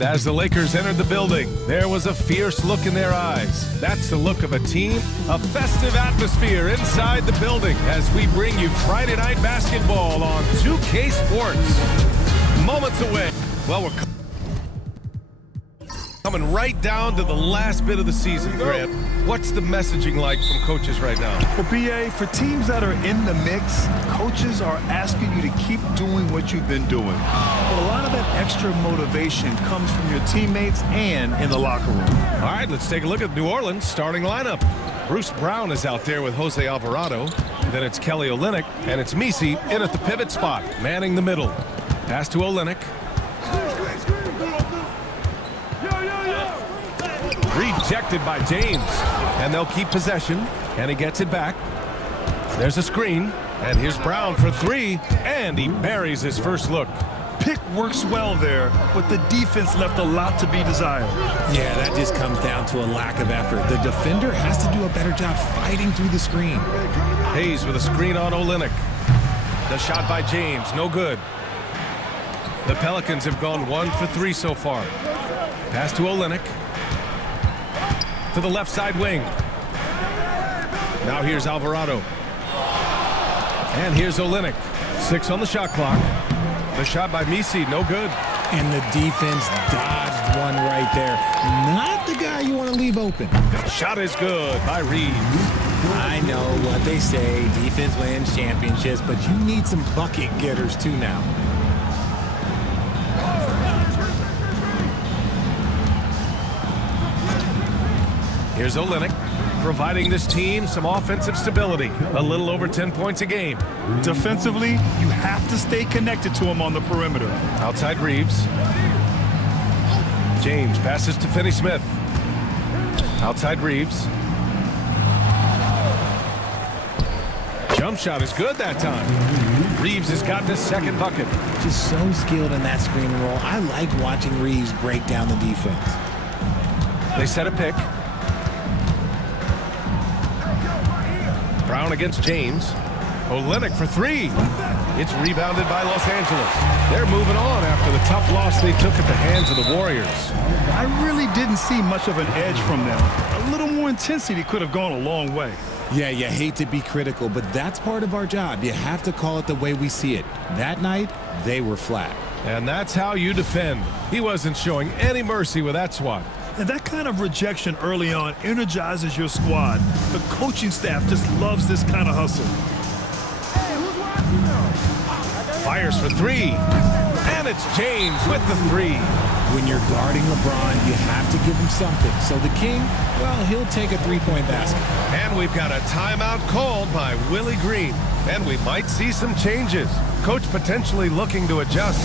And as the Lakers entered the building, there was a fierce look in their eyes. That's the look of a team, a festive atmosphere inside the building as we bring you Friday Night Basketball on 2K Sports. Moments away. Well, we're coming right down to the last bit of the season, Grant. What's the messaging like from coaches right now? Well, BA, for teams that are in the mix, coaches are asking you to keep doing what you've been doing. But a lot of that extra motivation comes from your teammates and in the locker room. All right, let's take a look at New Orleans' starting lineup. Bruce Brown is out there with Jose Alvarado. Then it's Kelly Olynyk, and it's Misi in at the pivot spot, manning the middle. Pass to Olynyk. Rejected by James, and they'll keep possession, and he gets it back. There's a screen, and here's Brown for three, and he buries his first look. Pick works well there, but the defense left a lot to be desired. Yeah, that just comes down to a lack of effort. The defender has to do a better job fighting through the screen. Hayes with a screen on Olynyk. The shot by James, no good. The Pelicans have gone 1 for 3 so far. Pass to Olynyk. To the left side wing. Now here's Alvarado. And here's Olynyk. 6 on the shot clock. The shot by Misi, no good. And the defense dodged one right there. Not the guy you want to leave open. Shot is good by Reeves. I know what they say, defense wins championships, but you need some bucket getters too now. Here's Olynyk, providing this team some offensive stability. A little over 10 points a game. Defensively, you have to stay connected to him on the perimeter. Outside Reeves. James passes to Finney-Smith. Outside Reeves. Jump shot is good that time. Reeves has gotten his second bucket. Just so skilled in that screen and roll. I like watching Reeves break down the defense. They set a pick. Brown against James. Olynyk for three. It's rebounded by Los Angeles. They're moving on after the tough loss they took at the hands of the Warriors. I really didn't see much of an edge from them. A little more intensity could have gone a long way. Yeah, you hate to be critical, but that's part of our job. You have to call it the way we see it. That night, they were flat. And that's how you defend. He wasn't showing any mercy with that swat. And that kind of rejection early on energizes your squad. The coaching staff just loves this kind of hustle. Fires for three. And it's James with the three. When you're guarding LeBron, you have to give him something. So the King, well, he'll take a three-point basket. And we've got a timeout called by Willie Green. And we might see some changes. Coach potentially looking to adjust.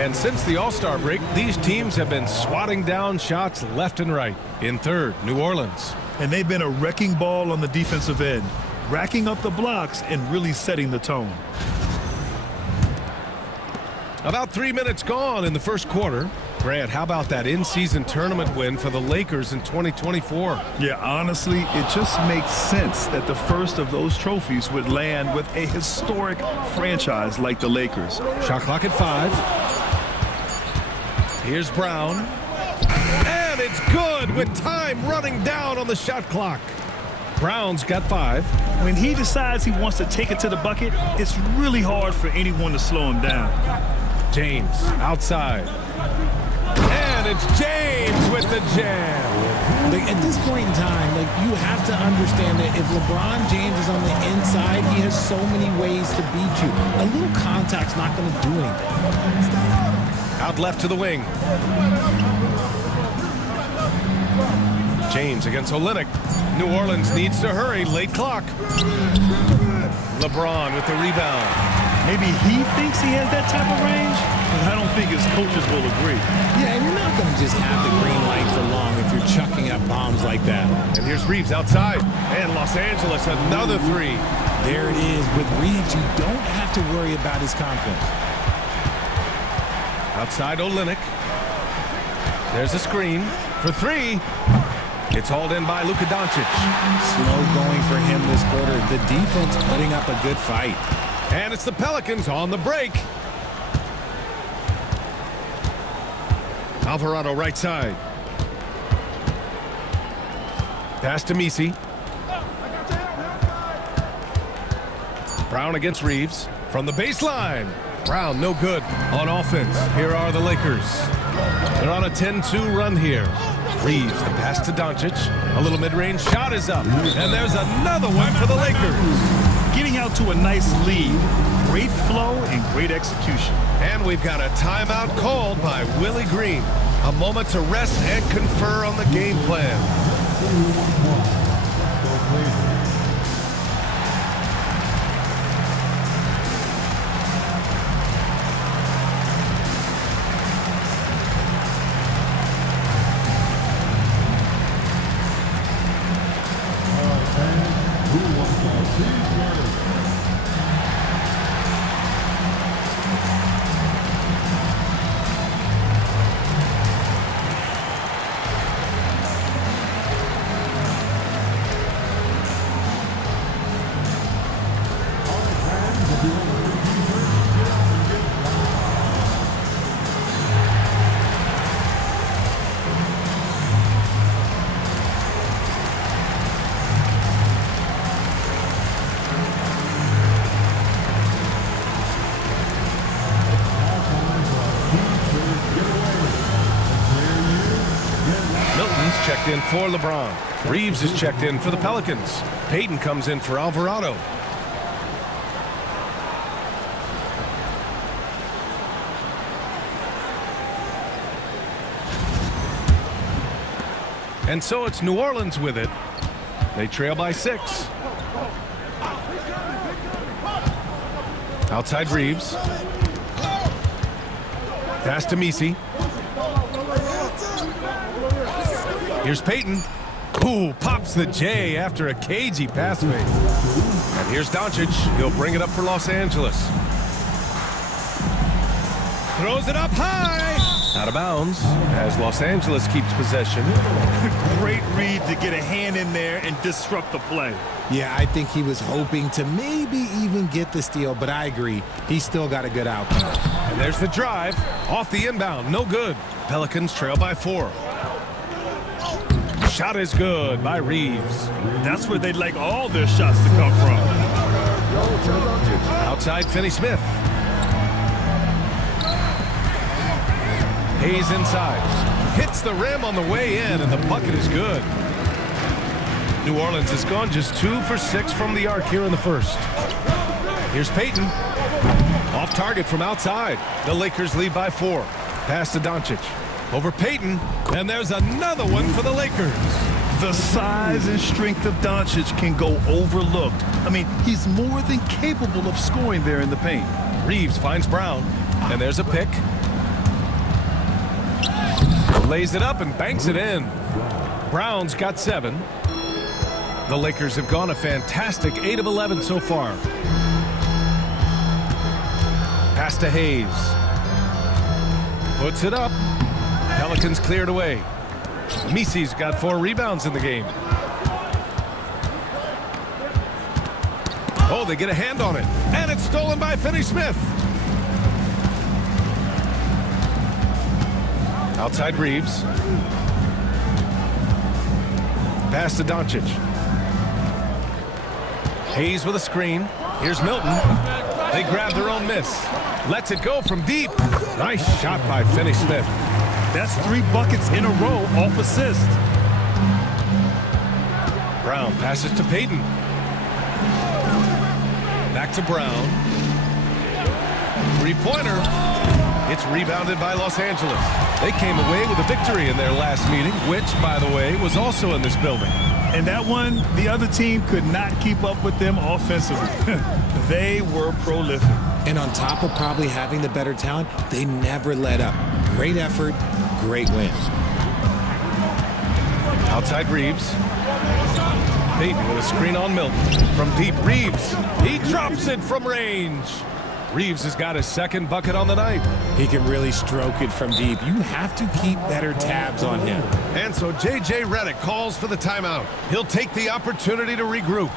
And since the All-Star break, these teams have been swatting down shots left and right. In third, New Orleans. And they've been a wrecking ball on the defensive end, racking up the blocks and really setting the tone. About 3 minutes gone in the first quarter. Grant, how about that in-season tournament win for the Lakers in 2024? Yeah, honestly, it just makes sense that the first of those trophies would land with a historic franchise like the Lakers. Shot clock at 5. Here's Brown. And it's good with time running down on the shot clock. Brown's got 5. When he decides he wants to take it to the bucket, it's really hard for anyone to slow him down. James outside. And it's James with the jam. Like, at this point in time, like, you have to understand that if LeBron James is on the inside, he has so many ways to beat you. A little contact's not going to do anything. Out left to the wing. James against Olynyk. New Orleans needs to hurry. Late clock. LeBron with the rebound. Maybe he thinks he has that type of range, but I don't think his coaches will agree. Yeah, and you're not going to just have the green light for long if you're chucking up bombs like that. And here's Reeves outside. And Los Angeles, another three. There it is. With Reeves, you don't have to worry about his confidence. Outside Olynyk. There's a screen for three. It's hauled in by Luka Doncic. Slow going for him this quarter. The defense putting up a good fight. And it's the Pelicans on the break. Alvarado right side. Pass to Messi. Brown against Reeves. From the baseline. Brown no good on offense. Here are the Lakers. They're on a 10-2 run here. Reeves, the pass to Doncic. A little mid-range shot is up. And there's another one for the Lakers. Getting out to a nice lead. Great flow and great execution. And we've got a timeout called by Willie Green. A moment to rest and confer on the game plan. Checked in for LeBron. Reeves is checked in for the Pelicans. Payton comes in for Alvarado. And so it's New Orleans with it. They trail by 6. Outside Reeves. Pass to Messi. Here's Payton. Ooh, pops the J after a cagey pass fake. And here's Doncic. He'll bring it up for Los Angeles. Throws it up high. Out of bounds as Los Angeles keeps possession. Great read to get a hand in there and disrupt the play. Yeah, I think he was hoping to maybe even get the steal, but I agree. He still got a good outcome. And there's the drive. Off the inbound. No good. Pelicans trail by 4. Shot is good by Reeves. That's where they'd like all their shots to come from. Outside Finney-Smith. Hayes inside. Hits the rim on the way in, and the bucket is good. New Orleans has gone just 2 for 6 from the arc here in the first. Here's Payton. Off target from outside. The Lakers lead by 4. Pass to Doncic. Over Payton, and there's another one for the Lakers. The size and strength of Doncic can go overlooked. I mean, he's more than capable of scoring there in the paint. Reeves finds Brown, and there's a pick. Lays it up and banks it in. Brown's got 7. The Lakers have gone a fantastic 8 of 11 so far. Pass to Hayes. Puts it up. Pelicans cleared away. Messi's got 4 rebounds in the game. Oh, they get a hand on it. And it's stolen by Finney-Smith. Outside Reeves. Pass to Doncic. Hayes with a screen. Here's Milton. They grab their own miss. Lets it go from deep. Nice shot by Finney-Smith. That's 3 buckets in a row off assist. Brown passes to Payton. Back to Brown. Three-pointer. It's rebounded by Los Angeles. They came away with a victory in their last meeting, which, by the way, was also in this building. And that one, the other team could not keep up with them offensively. They were prolific. And on top of probably having the better talent, they never let up. Great effort, great win. Outside Reeves. Payton with a screen on Milton. From deep, Reeves. He drops it from range. Reeves has got his second bucket on the night. He can really stroke it from deep. You have to keep better tabs on him. And so J.J. Redick calls for the timeout. He'll take the opportunity to regroup.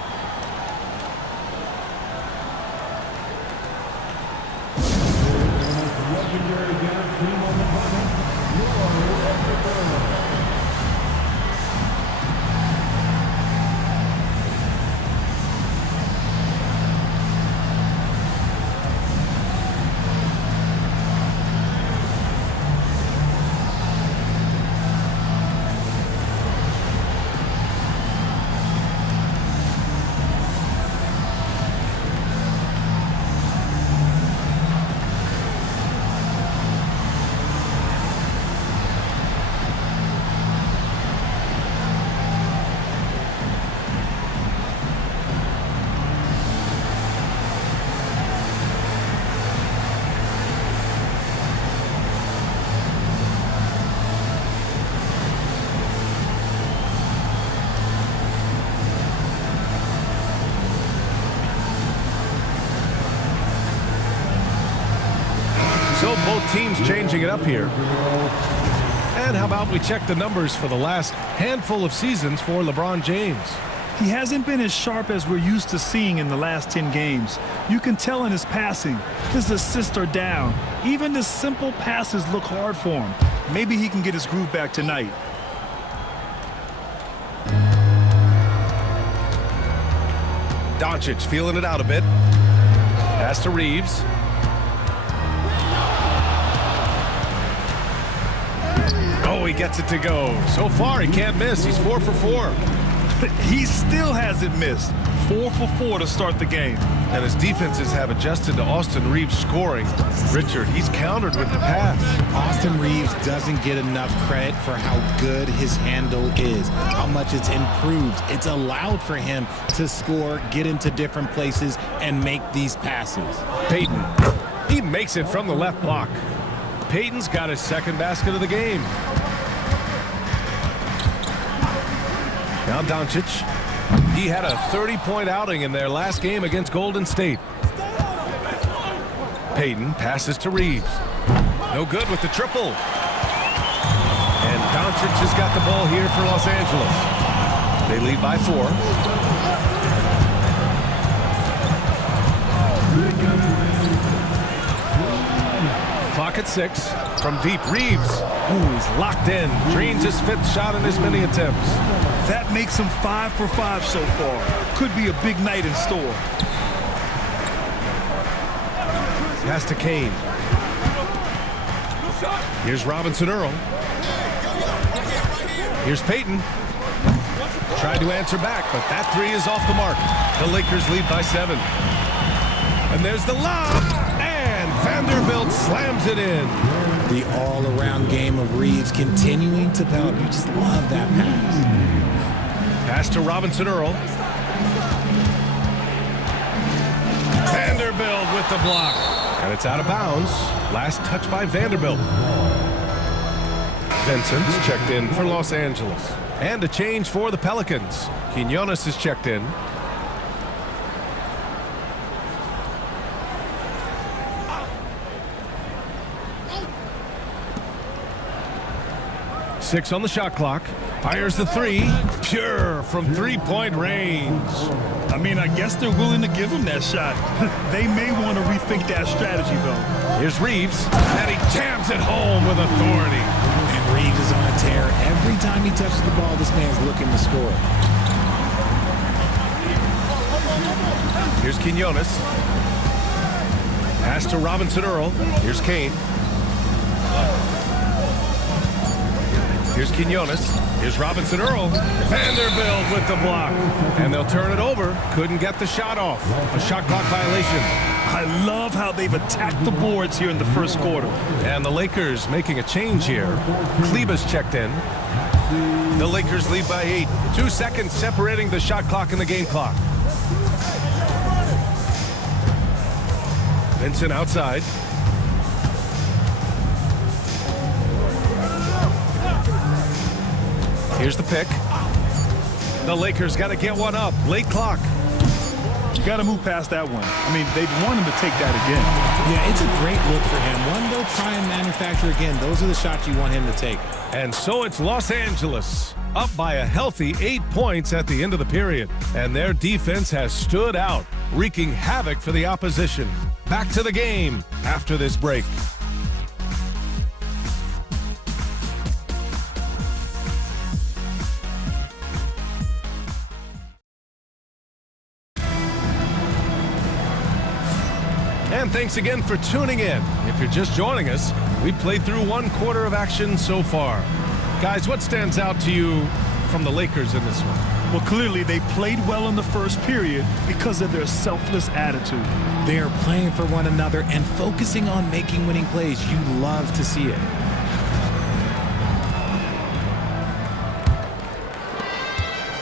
So both teams changing it up here. And how about we check the numbers for the last handful of seasons for LeBron James. He hasn't been as sharp as we're used to seeing in the last 10 games. You can tell in his passing. His assists are down. Even the simple passes look hard for him. Maybe he can get his groove back tonight. Doncic feeling it out a bit. Pass to Reeves. Oh, he gets it to go. So far, he can't miss. He's 4 for 4. He still hasn't missed. 4 for 4 to start the game. And his defenses have adjusted to Austin Reeves scoring. Richard, he's countered with the pass. Austin Reeves doesn't get enough credit for how good his handle is, how much it's improved. It's allowed for him to score, get into different places, and make these passes. Payton, he makes it from the left block. Payton's got his second basket of the game. Now Doncic. He had a 30-point outing in their last game against Golden State. Payton passes to Reeves. No good with the triple. And Doncic has got the ball here for Los Angeles. They lead by 4. Clock at 6. From deep, Reeves. Ooh, he's locked in. Drains his 5th shot in as many attempts. That makes him 5 for 5 so far. Could be a big night in store. Pass to Kane. Here's Robinson Earl. Here's Payton. Tried to answer back, but that 3 is off the mark. The Lakers lead by 7. And there's the lob. And Vanderbilt slams it in. The all-around game of Reeves continuing to develop. You just love that pass. Pass to Robinson Earl. Vanderbilt with the block. And it's out of bounds. Last touch by Vanderbilt. Vincent's checked in for Los Angeles. And a change for the Pelicans. Quinones is checked in. Six on the shot clock. Fires the 3. Pure from 3-point range. I mean, I guess they're willing to give him that shot. They may want to rethink that strategy, though. Here's Reeves, and he jams it home with authority. And Reeves is on a tear. Every time he touches the ball, this man's looking to score. Here's Quinones. Pass to Robinson Earl. Here's Kane. Here's Quinones. Here's Robinson Earl. Vanderbilt with the block. And they'll turn it over. Couldn't get the shot off. A shot clock violation. I love how they've attacked the boards here in the first quarter. And the Lakers making a change here. Kleba's checked in. The Lakers lead by 8. 2 seconds separating the shot clock and the game clock. Vincent outside. Here's the pick. The Lakers got to get one up. Late clock. You got to move past that one. I mean, they'd want him to take that again. Yeah, it's a great look for him. One they'll try and manufacture again. Those are the shots you want him to take. And so it's Los Angeles up by a healthy 8 points at the end of the period. And their defense has stood out, wreaking havoc for the opposition. Back to the game after this break. And thanks again for tuning in. If you're just joining us, we played through 1 quarter of action so far. Guys, what stands out to you from the Lakers in this one? Well, clearly they played well in the first period because of their selfless attitude. They are playing for one another and focusing on making winning plays. You love to see it.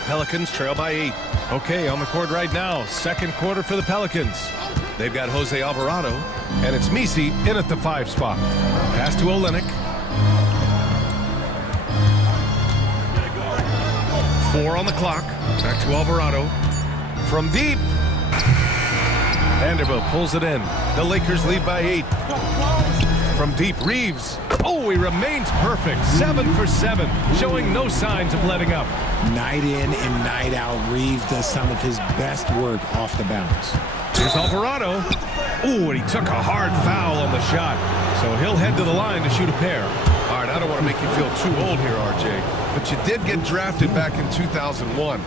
Pelicans trail by 8. Okay, on the court right now, second quarter for the Pelicans. They've got Jose Alvarado, and it's Misi in at the 5 spot. Pass to Olynyk. 4 on the clock. Back to Alvarado. From deep. Vanderbilt pulls it in. The Lakers lead by 8. From deep, Reeves. Oh, he remains perfect. 7 for 7, showing no signs of letting up. Night in and night out, Reeves does some of his best work off the bounce. Here's Alvarado. Oh, and he took a hard foul on the shot. So he'll head to the line to shoot a pair. All right, I don't want to make you feel too old here, RJ, but you did get drafted back in 2001.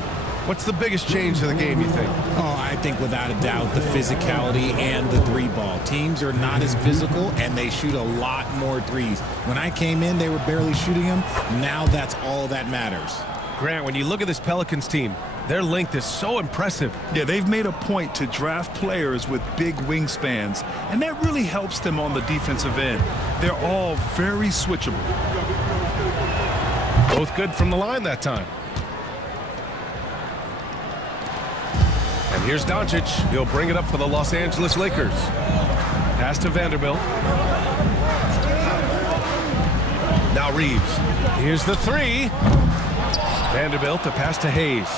What's the biggest change to the game, you think? Oh, I think without a doubt the physicality and the 3-ball. Teams are not as physical, and they shoot a lot more threes. When I came in, they were barely shooting them. Now that's all that matters. Grant, when you look at this Pelicans team, their length is so impressive. Yeah, they've made a point to draft players with big wingspans, and that really helps them on the defensive end. They're all very switchable. Both good from the line that time. And here's Doncic. He'll bring it up for the Los Angeles Lakers. Pass to Vanderbilt. Now Reeves. Here's the 3. Vanderbilt, the pass to Hayes.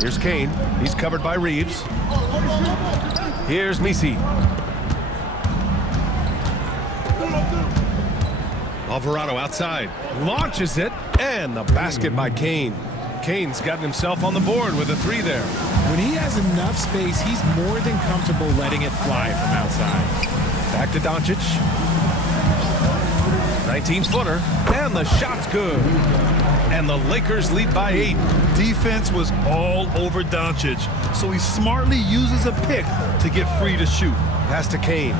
Here's Kane. He's covered by Reeves. Here's Misi. Alvarado outside. Launches it. And the basket by Kane. Kane's gotten himself on the board with a 3 there. When he has enough space, he's more than comfortable letting it fly from outside. Back to Doncic. 19-footer. And the shot's good. And the Lakers lead by 8. Defense was all over Doncic, so he smartly uses a pick to get free to shoot. Pass to Kane.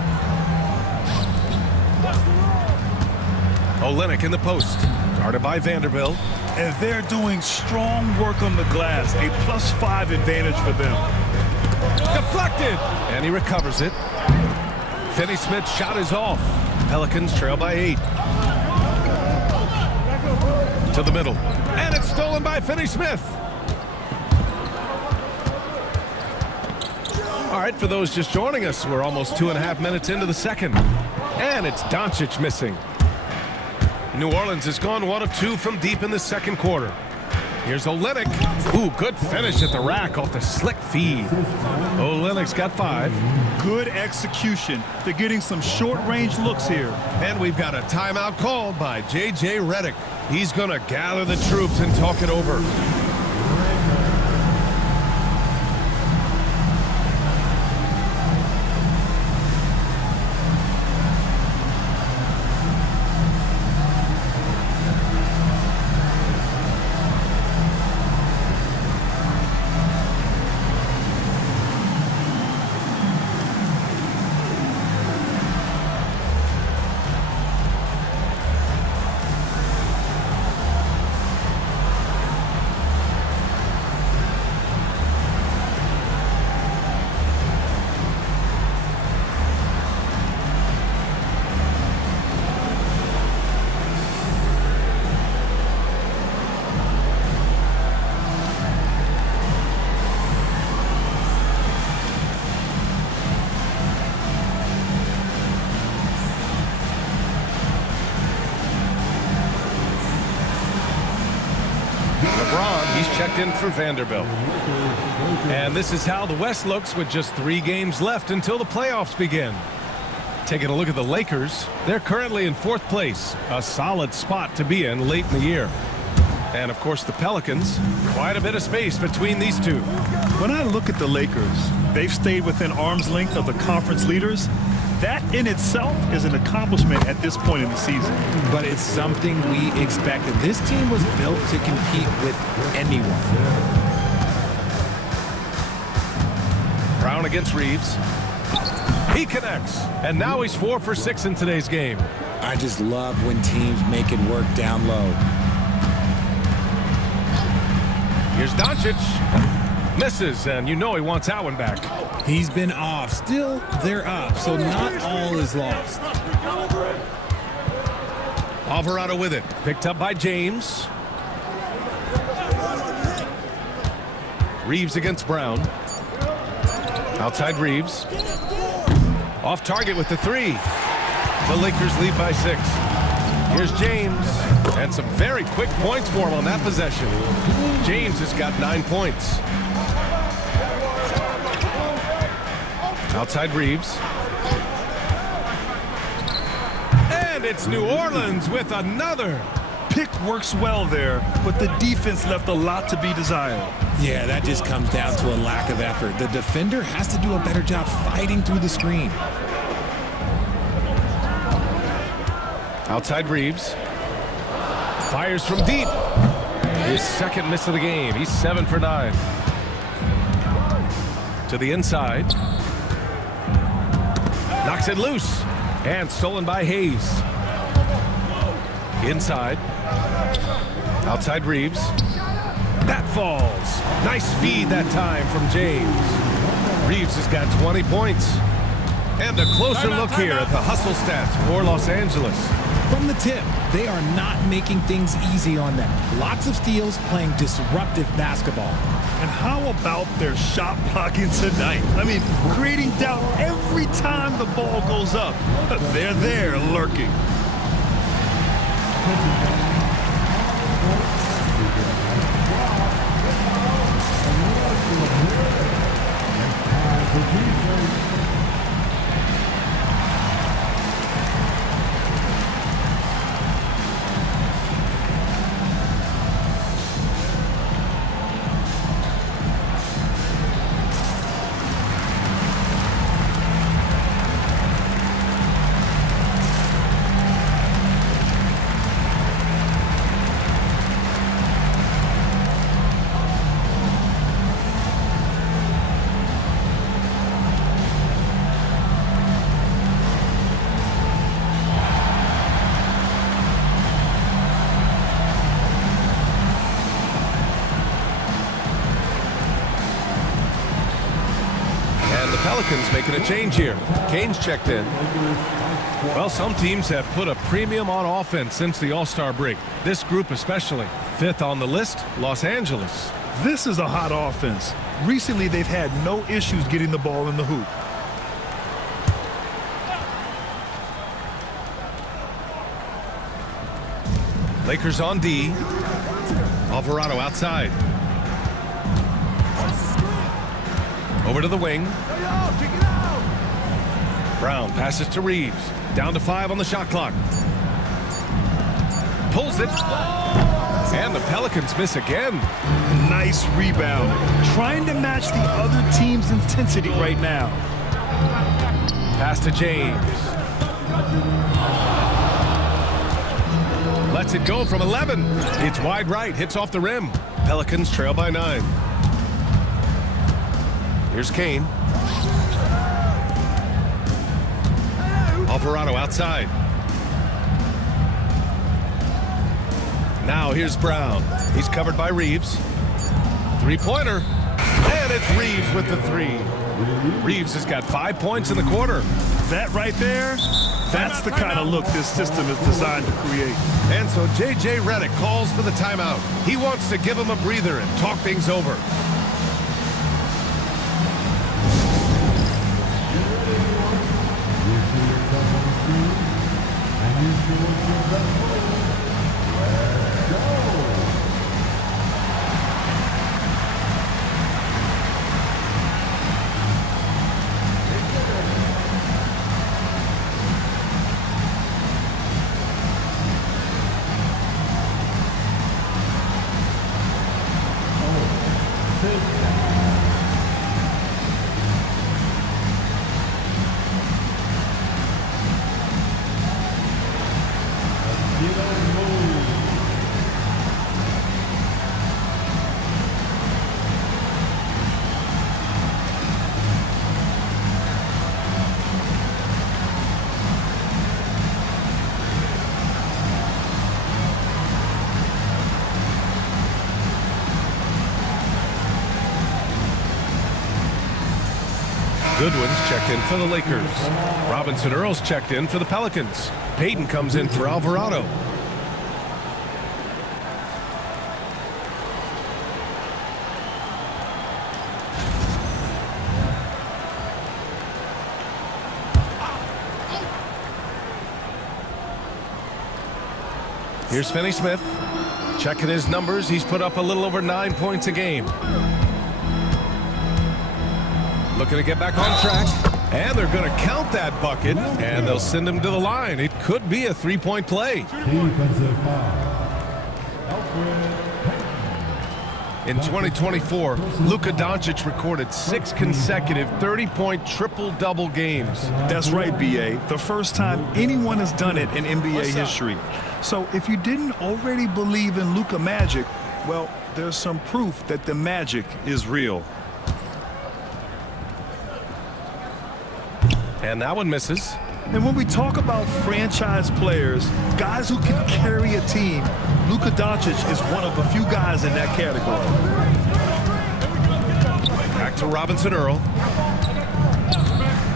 Olynyk in the post. Guarded by Vanderbilt. And they're doing strong work on the glass, a +5 advantage for them. Deflected. And he recovers it. Finney-Smith's shot is off. Pelicans trail by 8. To the middle. And it's stolen by Finney-Smith. All right, for those just joining us, we're almost 2.5 minutes into the second. And it's Doncic missing. New Orleans has gone 1 of 2 from deep in the second quarter. Here's Olynyk. Ooh, good finish at the rack off the slick feed. Olynyk's got 5. Good execution. They're getting some short-range looks here. And we've got a timeout called by J.J. Redick. He's going to gather the troops and talk it over. LeBron. He's checked in for Vanderbilt. And this is how the West looks with just 3 games left until the playoffs begin. Taking a look at the Lakers, they're currently in 4th place, a solid spot to be in late in the year. And of course the Pelicans, quite a bit of space between these two. When I look at the Lakers, they've stayed within arm's length of the conference leaders. That in itself is an accomplishment at this point in the season. But it's something we expected. This team was built to compete with anyone. Brown against Reeves. He connects, and now he's 4 for 6 in today's game. I just love when teams make it work down low. Here's Doncic. Misses, and you know he wants that one back. He's been off. Still, they're up, so not all is lost. Alvarado with it. Picked up by James. Reeves against Brown. Outside Reeves. Off target with the 3. The Lakers lead by 6. Here's James. And some very quick points for him on that possession. James has got 9 points. Outside Reeves. And it's New Orleans with another. Pick works well there, but the defense left a lot to be desired. Yeah, that just comes down to a lack of effort. The defender has to do a better job fighting through the screen. Outside Reeves. Fires from deep. His 2nd miss of the game. He's 7 for 9. To the inside. Knocks it loose. And stolen by Hayes. Inside. Outside Reeves. That falls. Nice feed that time from James. Reeves has got 20 points. And a closer look here at the hustle stats for Los Angeles. From the tip, they are not making things easy on them. Lots of steals, playing disruptive basketball. And how about their shot blocking tonight? I mean, creating doubt every time the ball goes up. They're there lurking. Pelicans making a change here. Kane's checked in. Well, some teams have put a premium on offense since the All-Star break. This group especially. 5th on the list, Los Angeles. This is a hot offense. Recently, they've had no issues getting the ball in the hoop. Lakers on D. Alvarado outside. Over to the wing. Brown passes to Reeves. Down to 5 on the shot clock. Pulls it. And the Pelicans miss again. Nice rebound. Trying to match the other team's intensity right now. Pass to James. Lets it go from 11. It's wide right. Hits off the rim. Pelicans trail by 9. Here's Kane. Alvarado outside. Now here's Brown. He's covered by Reeves. 3-pointer. And it's Reeves with the 3. Reeves has got 5 points in the quarter. That right there, that's the kind of look this system is designed to create. And so J.J. Redick calls for the timeout. He wants to give him a breather and talk things over. Goodwin's checked in for the Lakers. Robinson Earl's checked in for the Pelicans. Payton comes in for Alvarado. Here's Finney Smith. Checking his numbers, he's put up a little over 9 points a game. Looking to get back on track. And they're going to count that bucket. And they'll send him to the line. It could be a three-point play. In 2024, Luka Doncic recorded 6 consecutive 30-point triple-double games. That's right, B.A. The first time anyone has done it in NBA history. So if you didn't already believe in Luka magic, well, there's some proof that the magic is real. And that one misses. And when we talk about franchise players, guys who can carry a team, Luka Doncic is one of the few guys in that category. Back to Robinson Earl.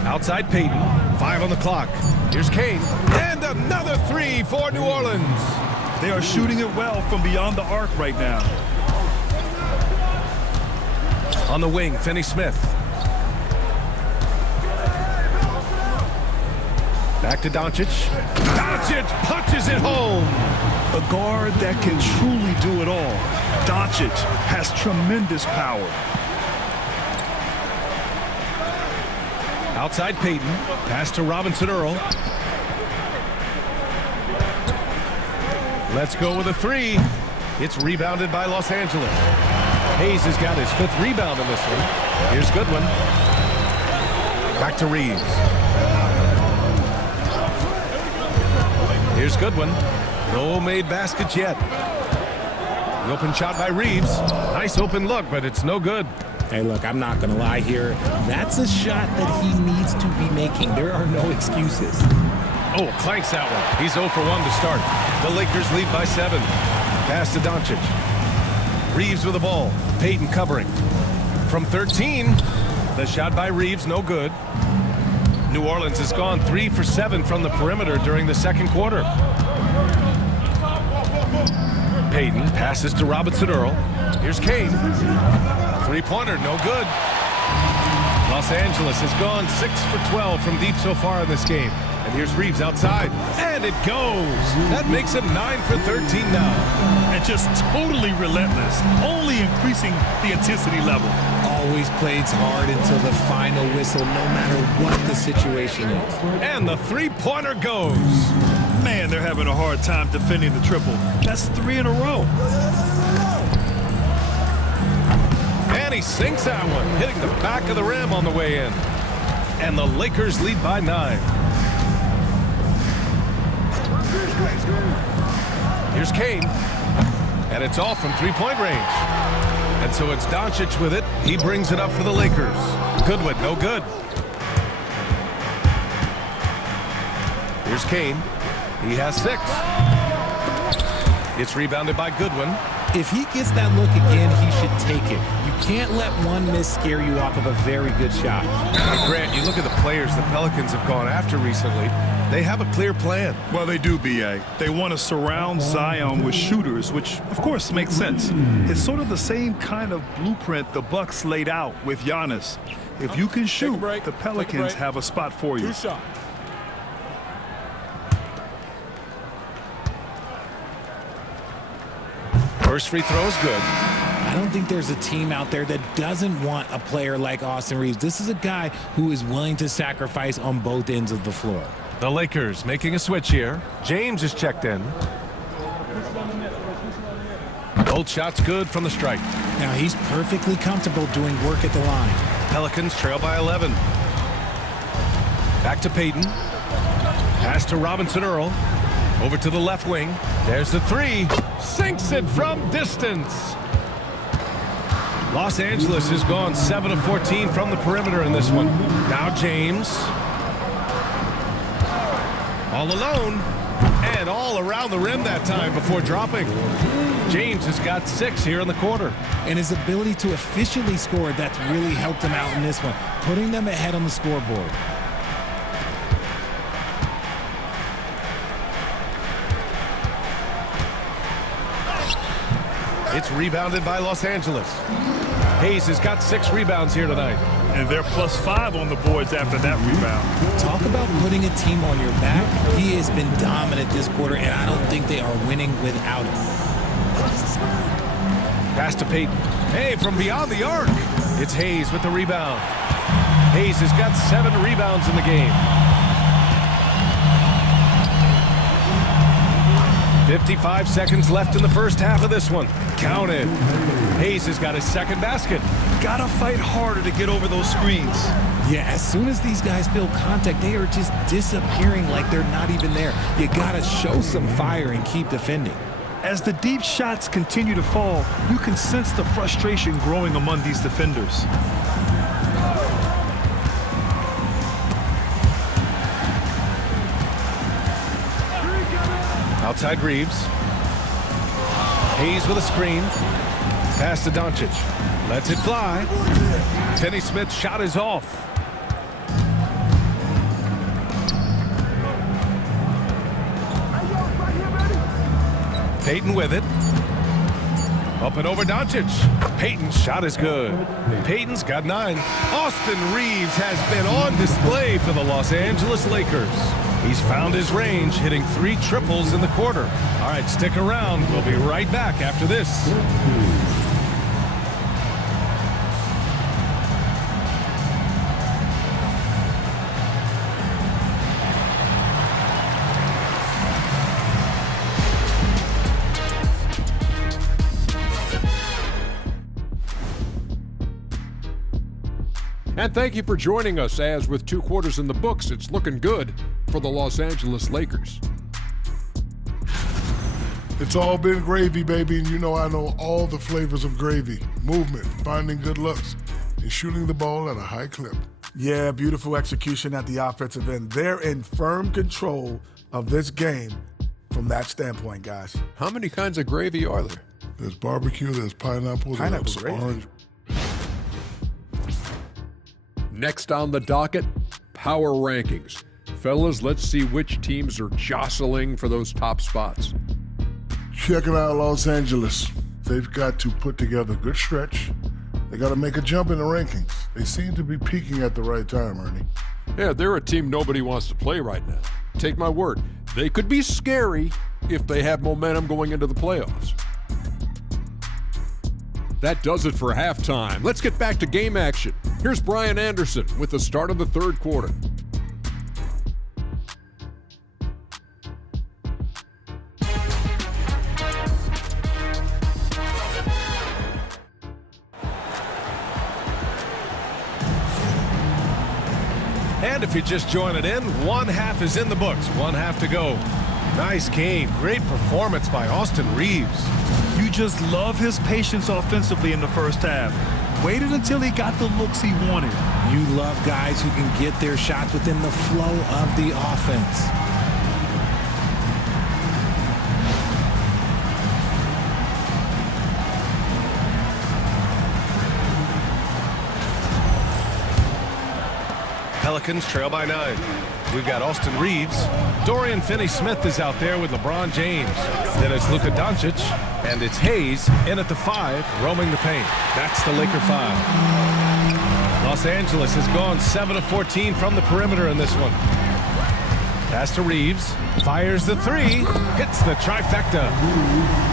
Outside Payton. 5 on the clock. Here's Kane. And another 3 for New Orleans. They are shooting it well from beyond the arc right now. On the wing, Finney Smith. Back to Doncic. Doncic punches it home. A guard that can truly do it all. Doncic has tremendous power. Outside Payton. Pass to Robinson Earl. Let's go with a 3. It's rebounded by Los Angeles. Hayes has got his 5th rebound in this one. Here's Goodwin. Back to Reeves. Here's Goodwin. No made baskets yet. The open shot by Reeves. Nice open look, but it's no good. Hey, look, I'm not going to lie here. That's a shot that he needs to be making. There are no excuses. Oh, clanks that one. He's 0 for 1 to start. The Lakers lead by 7. Pass to Doncic. Reeves with the ball. Payton covering. From 13, the shot by Reeves, no good. New Orleans has gone 3 for 7 from the perimeter during the second quarter. Payton passes to Robinson Earl. Here's Kane. Three-pointer, no good. Los Angeles has gone 6 for 12 from deep so far in this game. And here's Reeves outside. And it goes. That makes it 9 for 13 now. And just totally relentless, only increasing the intensity level. Always plays hard until the final whistle, no matter what the situation is. And the three-pointer goes. Man, they're having a hard time defending the triple. That's 3 in a row. And he sinks that one, hitting the back of the rim on the way in. And the Lakers lead by 9. Here's Kane. And it's off from three-point range. And so it's Doncic with it. He brings it up for the Lakers. Goodwin, no good. Here's Kane. He has 6. It's rebounded by Goodwin. If he gets that look again, he should take it. You can't let one miss scare you off of a very good shot. Grant, you look at the players the Pelicans have gone after recently. They have a clear plan. Well, they do, B.A. They want to surround Zion with shooters, which, of course, makes sense. It's sort of the same kind of blueprint the Bucks laid out with Giannis. If you can shoot, the Pelicans have a spot for you. 2 shots. First free throw is good. I don't think there's a team out there that doesn't want a player like Austin Reeves. This is a guy who is willing to sacrifice on both ends of the floor. The Lakers making a switch here. James is checked in. Both shots good from the strike. Now he's perfectly comfortable doing work at the line. Pelicans trail by 11. Back to Payton. Pass to Robinson Earl. Over to the left wing. There's the 3. Sinks it from distance. Los Angeles has gone 7 of 14 from the perimeter in this one. Now James. All alone. And all around the rim that time before dropping. James has got 6 here in the quarter. And his ability to efficiently score, that's really helped him out in this one, putting them ahead on the scoreboard. It's rebounded by Los Angeles. Hayes has got 6 rebounds here tonight. And they're +5 on the boards after that rebound. Talk about putting a team on your back. He has been dominant this quarter, and I don't think they are winning without him. Pass to Payton. Hey, from beyond the arc. It's Hayes with the rebound. Hayes has got 7 rebounds in the game. 55 seconds left in the first half of this one. Count it. Hayes has got his 2nd basket. Gotta fight harder to get over those screens. Yeah, as soon as these guys feel contact, they are just disappearing like they're not even there. You gotta show some fire and keep defending. As the deep shots continue to fall, you can sense the frustration growing among these defenders. Outside Reeves. Hayes with a screen. Pass to Doncic. Lets it fly. Finney-Smith's shot is off. Payton with it. Up and over Doncic. Payton's shot is good. Payton's got 9. Austin Reeves has been on display for the Los Angeles Lakers. He's found his range, hitting 3 triples in the quarter. All right, stick around. We'll be right back after this. And thank you for joining us, as with 2 quarters in the books, it's looking good for the Los Angeles Lakers. It's all been gravy, baby, and you know I know all the flavors of gravy. Movement, finding good looks, and shooting the ball at a high clip. Yeah, beautiful execution at the offensive end. They're in firm control of this game from that standpoint, guys. How many kinds of gravy are there? There's barbecue, there's pineapple, there's gravy. orange. Next on the docket, power rankings. Fellas, let's see which teams are jostling for those top spots. Checking out Los Angeles. They've got to put together a good stretch. They got to make a jump in the rankings. They seem to be peaking at the right time, Ernie. Yeah, they're a team nobody wants to play right now. Take my word, they could be scary if they have momentum going into the playoffs. That does it for halftime. Let's get back to game action. Here's Brian Anderson with the start of the 3rd quarter. And if you're just joining in, 1 half is in the books. 1 half to go. Nice game. Great performance by Austin Reeves. You just love his patience offensively in the first half. Waited until he got the looks he wanted. You love guys who can get their shots within the flow of the offense. Pelicans trail by 9. We've got Austin Reeves. Dorian Finney-Smith is out there with LeBron James. Then it's Luka Doncic. And it's Hayes in at the 5, roaming the paint. That's the Laker 5. Los Angeles has gone 7 of 14 from the perimeter in this one. Pass to Reeves. Fires the 3. Hits the trifecta.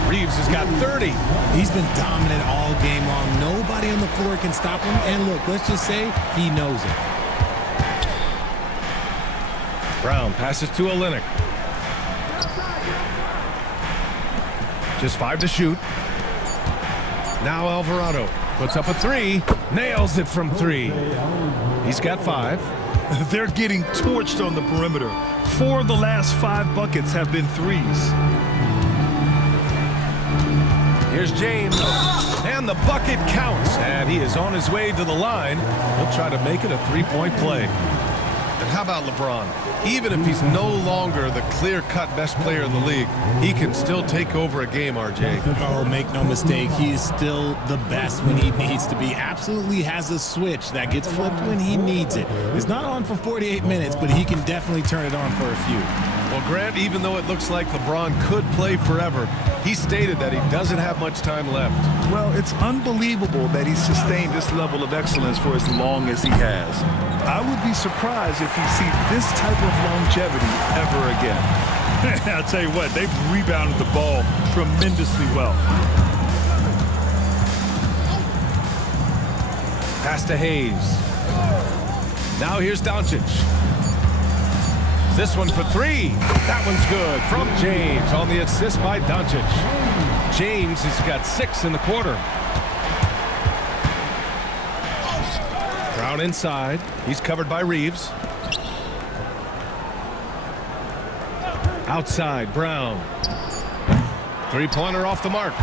Reeves has got 30. He's been dominant all game long. Nobody on the floor can stop him. And look, let's just say he knows it. Brown passes to Olynyk. Just 5 to shoot. Now Alvarado puts up a 3. Nails it from 3. He's got 5. They're getting torched on the perimeter. 4 of the last 5 buckets have been 3s. Here's James. And the bucket counts. And he is on his way to the line. He'll try to make it a 3-point play. And how about LeBron? Even if he's no longer the clear-cut best player in the league, he can still take over a game, RJ. Oh, make no mistake, he is still the best when he needs to be. Absolutely has a switch that gets flipped when he needs it. It's not on for 48 minutes, but he can definitely turn it on for a few. Well, Grant, even though it looks like LeBron could play forever, he stated that he doesn't have much time left. Well, it's unbelievable that he's sustained this level of excellence for as long as he has. I would be surprised if we see this type of longevity ever again. I'll tell you what, they've rebounded the ball tremendously well. Pass to Hayes. Now here's Doncic. This one for three. That one's good from James on the assist by Doncic. James has got 6 in the quarter. Brown inside. He's covered by Reeves. Outside, Brown. Three-pointer off the mark.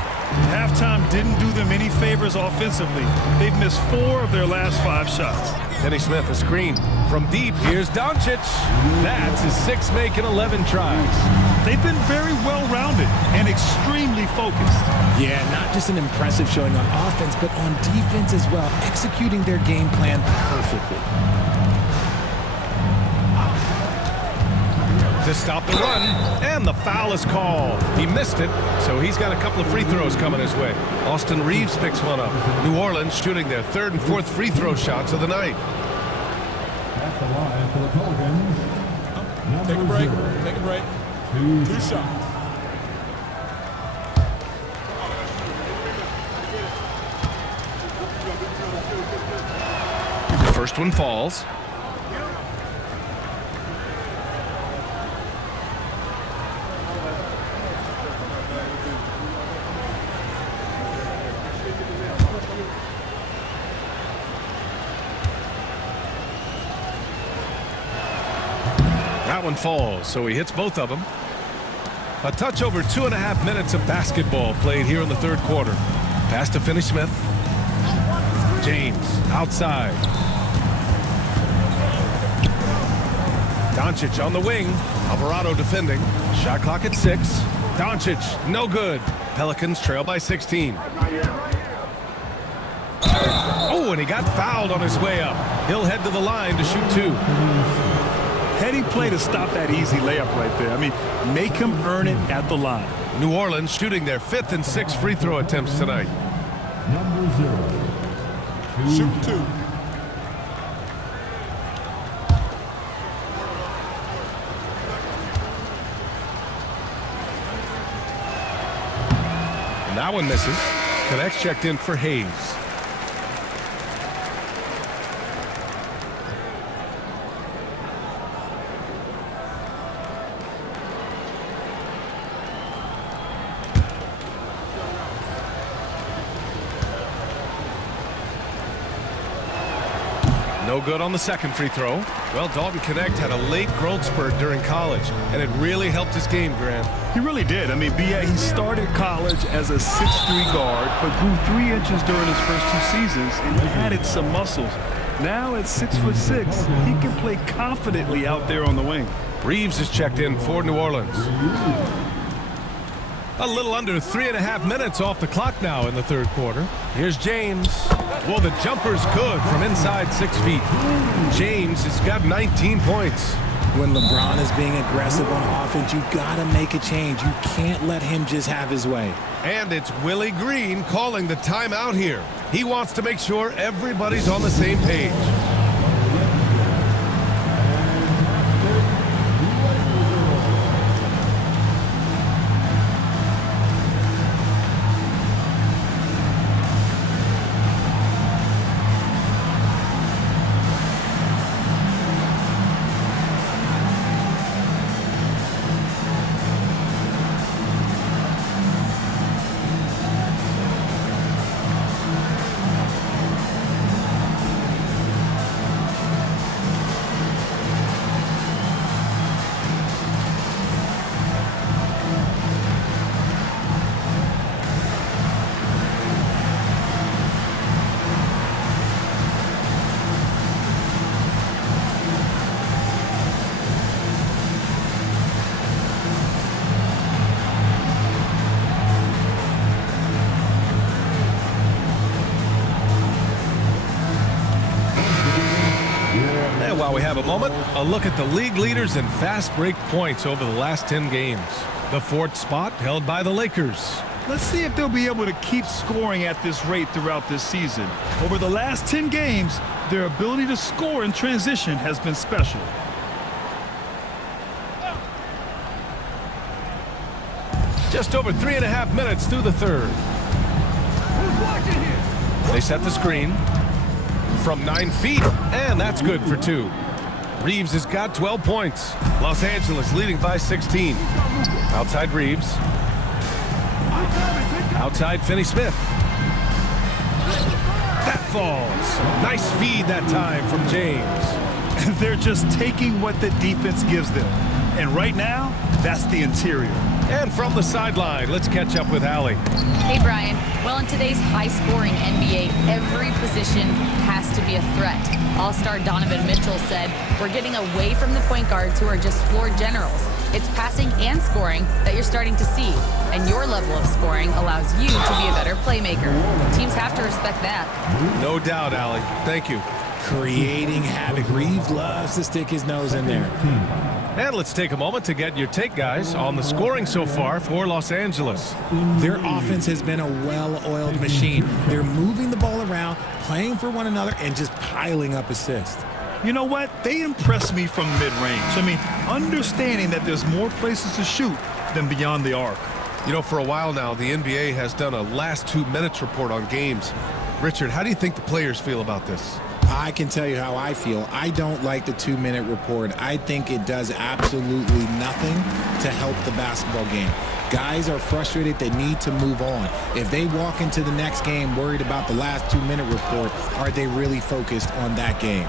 Halftime didn't do them any favors offensively. They've missed 4 of their last 5 shots. Kenny Smith, a screen from deep. Here's Doncic. That's his 6th make in 11 tries. They've been very well-rounded and extremely focused. Yeah, not just an impressive showing on offense, but on defense as well, executing their game plan perfectly. To stop the run, and the foul is called. He missed it, so he's got a couple of free throws coming his way. Austin Reeves picks one up. New Orleans shooting their 3rd and 4th free throw shots of the night. At the line for the Pelicans. Take a break. Take a break. 2 shots. The first one falls. That one falls, so he hits both of them. A touch over 2.5 minutes of basketball played here in the 3rd quarter. Pass to Finney-Smith. James outside. Doncic on the wing. Alvarado defending. Shot clock at 6. Doncic, no good. Pelicans trail by 16. Oh, and he got fouled on his way up. He'll head to the line to shoot 2. Heady play to stop that easy layup right there. I mean, make him earn it at the line. New Orleans shooting their 5th and 6th free throw attempts tonight. Number 0. Shoot 2. And that one misses. Connects checked in for Hayes. No good on the 2nd free throw. Well, Dalton Connect had a late growth spurt during college, and it really helped his game, Grant. He really did. I mean, he started college as a 6'3" guard, but grew 3 inches during his first 2 seasons and added some muscles. Now at 6'6", he can play confidently out there on the wing. Reeves is checked in for New Orleans. A little under 3.5 minutes off the clock now in the 3rd quarter. Here's James. Well, the jumper's good from inside 6 feet. James has got 19 points. When LeBron is being aggressive on offense, you gotta make a change. You can't let him just have his way. And it's Willie Green calling the timeout here. He wants to make sure everybody's on the same page. while we have a moment, a look at the league leaders in fast break points over the last 10 games. The 4th spot held by the Lakers. Let's see if they'll be able to keep scoring at this rate throughout this season. Over the last 10 games, their ability to score in transition has been special. Just over 3.5 minutes through the third. They set the screen from 9 feet, and that's good for 2. Reeves has got 12 points. Los Angeles leading by 16. Outside Reeves. Outside Finney-Smith. That falls. Nice feed that time from James. They're just taking what the defense gives them. And right now, that's the interior. And from the sideline, let's catch up with Allie. Hey, Brian. Well, in today's high-scoring NBA, every position has to be a threat. All-star Donovan Mitchell said, "We're getting away from the point guards who are just floor generals. It's passing and scoring that you're starting to see, and your level of scoring allows you to be a better playmaker. Teams have to respect that." No doubt, Allie. Thank you. Creating havoc. Reeves loves to stick his nose in there. And let's take a moment to get your take, guys, on the scoring so far for Los Angeles. Their offense has been a well-oiled machine. They're moving the ball around, playing for one another, and just piling up assists. You know what? They impress me from mid-range. I mean, understanding that there's more places to shoot than beyond the arc. You know, for a while now, the NBA has done a last 2 minutes report on games. Richard, how do you think the players feel about this? I can tell you how I feel. I don't like the 2-minute report. I think it does absolutely nothing to help the basketball game. Guys are frustrated. They need to move on. If they walk into the next game worried about the last 2-minute report, are they really focused on that game?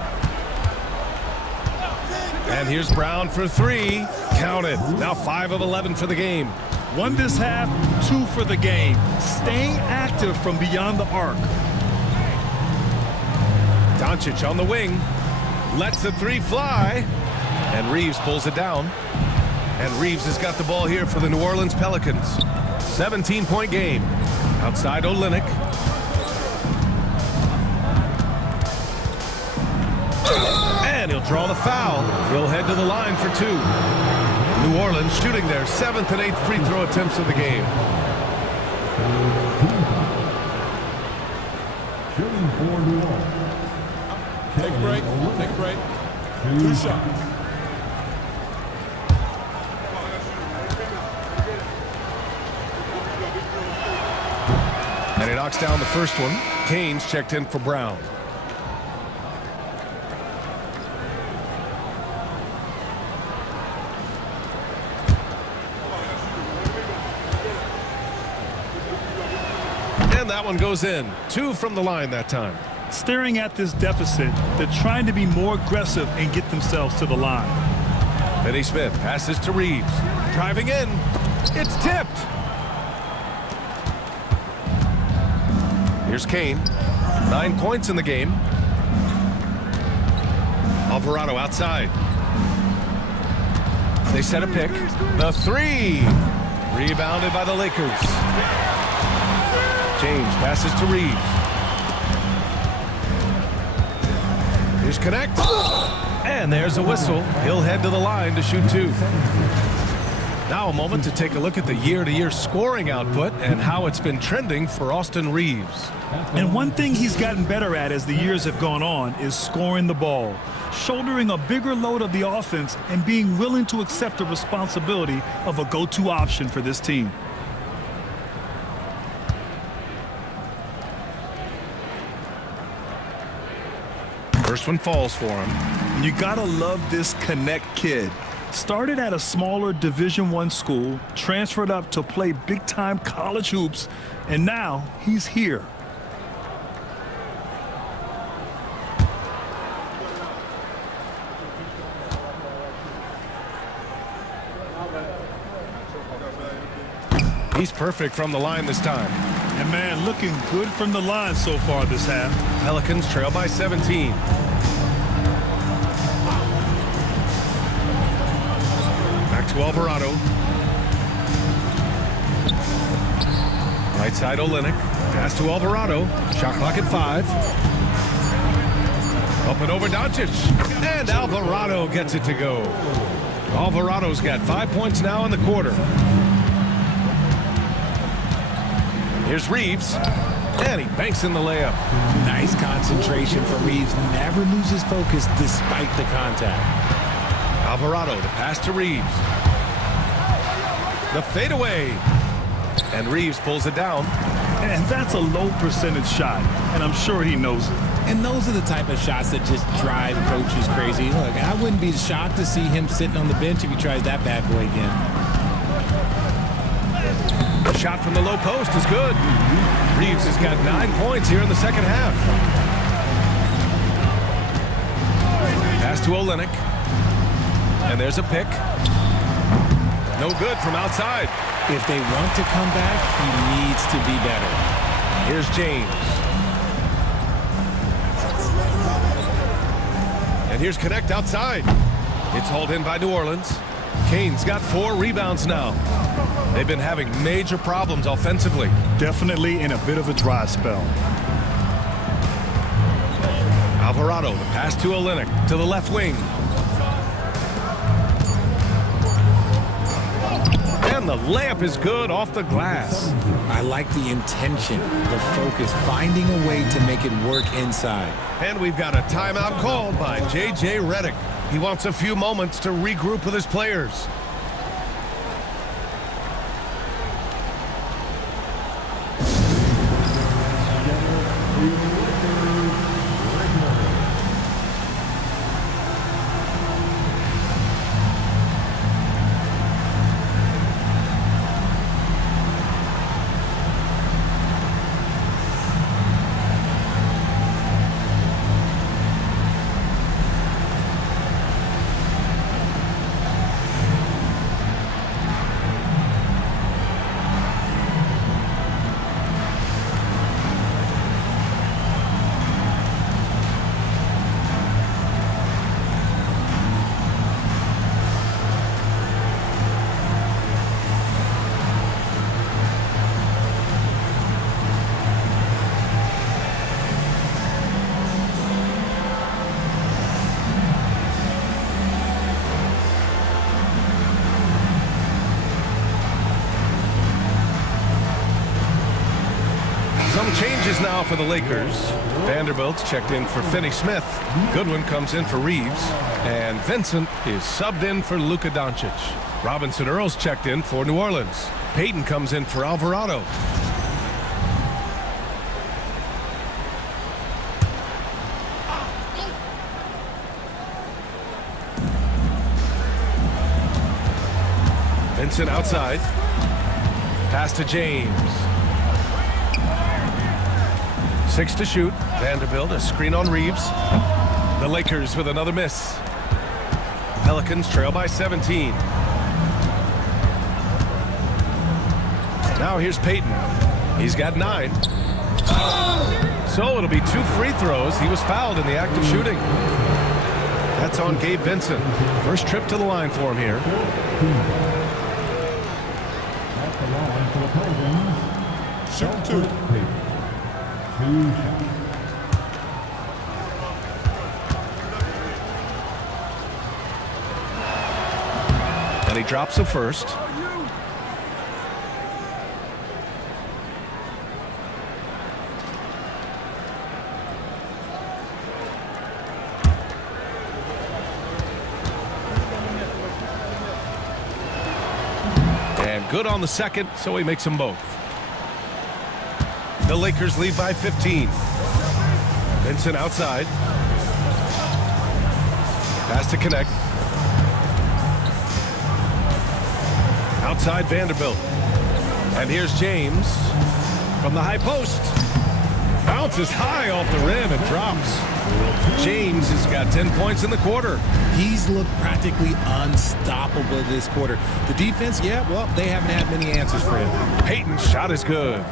And here's Brown for 3. Count it. Now 5 of 11 for the game. 1 this half, 2 for the game. Staying active from beyond the arc. Doncic on the wing. Lets the 3 fly. And Reeves pulls it down. And Reeves has got the ball here for the New Orleans Pelicans. 17-point game. Outside Olynyk. And he'll draw the foul. He'll head to the line for 2. New Orleans shooting their 7th and 8th free throw attempts of the game. Shooting for New Orleans. Take a break. Take a break. 2 shots. And he knocks down the first one. Kane's checked in for Brown. And that one goes in. 2 from the line that time. Staring at this deficit, they're trying to be more aggressive and get themselves to the line. Finney-Smith passes to Reeves. Driving in. It's tipped. Here's Kane. 9 points in the game. Alvarado outside. They set a pick. The 3. Rebounded by the Lakers. James passes to Reeves. Here's Connect. And there's a whistle. He'll head to the line to shoot 2. Now a moment to take a look at the year-to-year scoring output and how it's been trending for Austin Reeves. And one thing he's gotten better at as the years have gone on is scoring the ball, shouldering a bigger load of the offense and being willing to accept the responsibility of a go-to option for this team. First one falls for him. You gotta love this Connect kid. Started at a smaller Division I school, transferred up to play big-time college hoops, and now he's here. He's perfect from the line this time. And man, looking good from the line so far this half. Pelicans trail by 17. Back to Alvarado. Right side Olynyk. Pass to Alvarado. Shot clock at 5. Up and over Doncic. And Alvarado gets it to go. Alvarado's got 5 points now in the quarter. Here's Reeves. And he banks in the layup. Nice concentration for Reeves. Never loses focus despite the contact. Alvarado, the pass to Reeves. The fadeaway. And Reeves pulls it down. And that's a low percentage shot, and I'm sure he knows it. And those are the type of shots that just drive coaches crazy. Look, I wouldn't be shocked to see him sitting on the bench if he tries that bad boy again. The shot from the low post is good. Reeves has got 9 points here in the second half. Pass to Olynyk. And there's a pick. No good from outside. If they want to come back, he needs to be better. Here's James. And here's Connect outside. It's hauled in by New Orleans. Kane's got 4 rebounds now. They've been having major problems offensively. Definitely in a bit of a dry spell. Alvarado, the pass to Olynyk, to the left wing. And the layup is good off the glass. I like the intention, the focus, finding a way to make it work inside. And we've got a timeout called by J.J. Redick. He wants a few moments to regroup with his players. Some changes now for the Lakers. Vanderbilt's checked in for Finney Smith. Goodwin comes in for Reeves. And Vincent is subbed in for Luka Doncic. Robinson Earl's checked in for New Orleans. Payton comes in for Alvarado. Vincent outside. Pass to James. 6 to shoot. Vanderbilt, a screen on Reeves. The Lakers with another miss. Pelicans trail by 17. Now here's Payton. He's got 9. So it'll be 2 free throws. He was fouled in the act of shooting. That's on Gabe Vincent. First trip to the line for him here. At the line for the Pelicans. Shoot 2. 2 shots. And he drops the first. And good on the second, so he makes them both. The Lakers lead by 15. Vincent outside. Pass to Connect. Outside Vanderbilt. And here's James from the high post. Bounces high off the rim and drops. James has got 10 points in the quarter. He's looked practically unstoppable this quarter. The defense, yeah, well, they haven't had many answers for him. Payton's shot is good.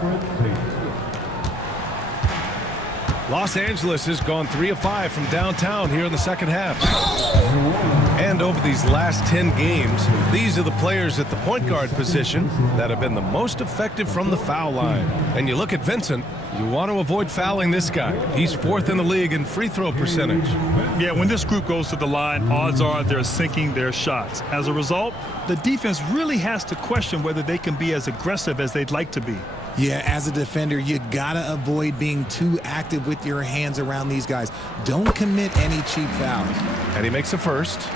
Los Angeles has gone 3 of 5 from downtown here in the second half. And over these last 10 games, these are the players at the point guard position that have been the most effective from the foul line. And you look at Vincent, you want to avoid fouling this guy. He's 4th in the league in free throw percentage. Yeah, when this group goes to the line, odds are they're sinking their shots. As a result, the defense really has to question whether they can be as aggressive as they'd like to be. Yeah, as a defender, you gotta avoid being too active with your hands around these guys. Don't commit any cheap fouls. And he makes a first.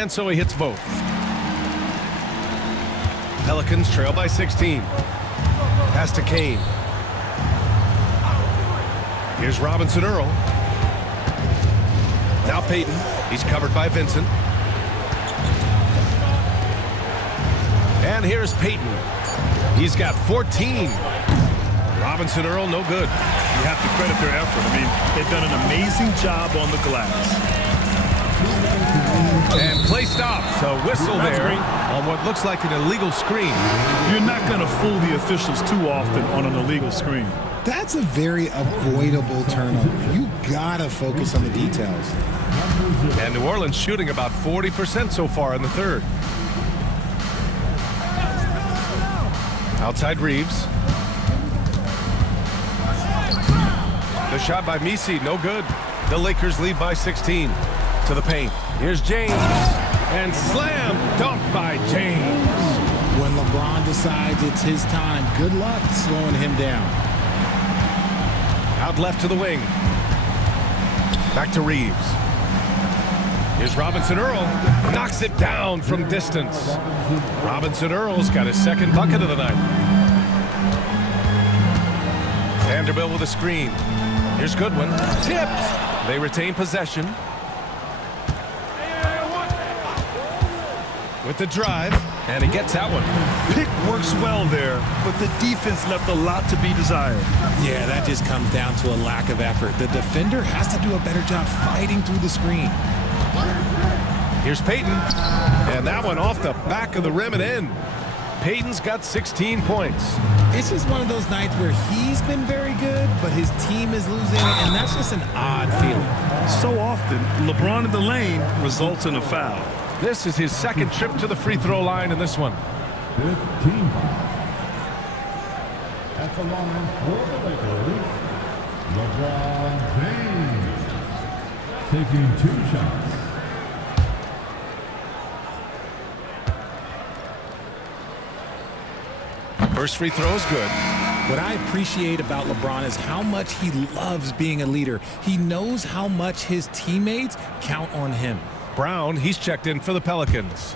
And so he hits both. Pelicans trail by 16. Pass to Kane. Here's Robinson Earl. Now Payton. He's covered by Vincent. And here's Payton. He's got 14. Robinson Earl, no good. You have to credit their effort. I mean, they've done an amazing job on the glass. And play stops. A whistle there on what looks like an illegal screen. You're not going to fool the officials too often on an illegal screen. That's a very avoidable turnover. You gotta focus on the details. And New Orleans shooting about 40% so far in the third. Outside Reeves. The shot by Misi, no good. The Lakers lead by 16. To the paint. Here's James. And slam dunk by James. When LeBron decides it's his time, good luck slowing him down. Out left to the wing. Back to Reeves. Here's Robinson Earl. Knocks it down from distance. Robinson Earl's got his second bucket of the night. Vanderbilt with a screen. Here's Goodwin. Tipped. They retain possession. With the drive, and he gets that one. Pick works well there, but the defense left a lot to be desired. Yeah, that just comes down to a lack of effort. The defender has to do a better job fighting through the screen. Here's Payton, and that one off the back of the rim and in. Payton's got 16 points. It's just one of those nights where he's been very good, but his team is losing, and that's just an odd feeling. So often, LeBron in the lane results in a foul. This is his second trip to the free throw line in this one. 15 foul. At the line for the Lakers, LeBron James taking 2 shots. First free throw is good. What I appreciate about LeBron is how much he loves being a leader. He knows how much his teammates count on him. Brown, he's checked in for the Pelicans.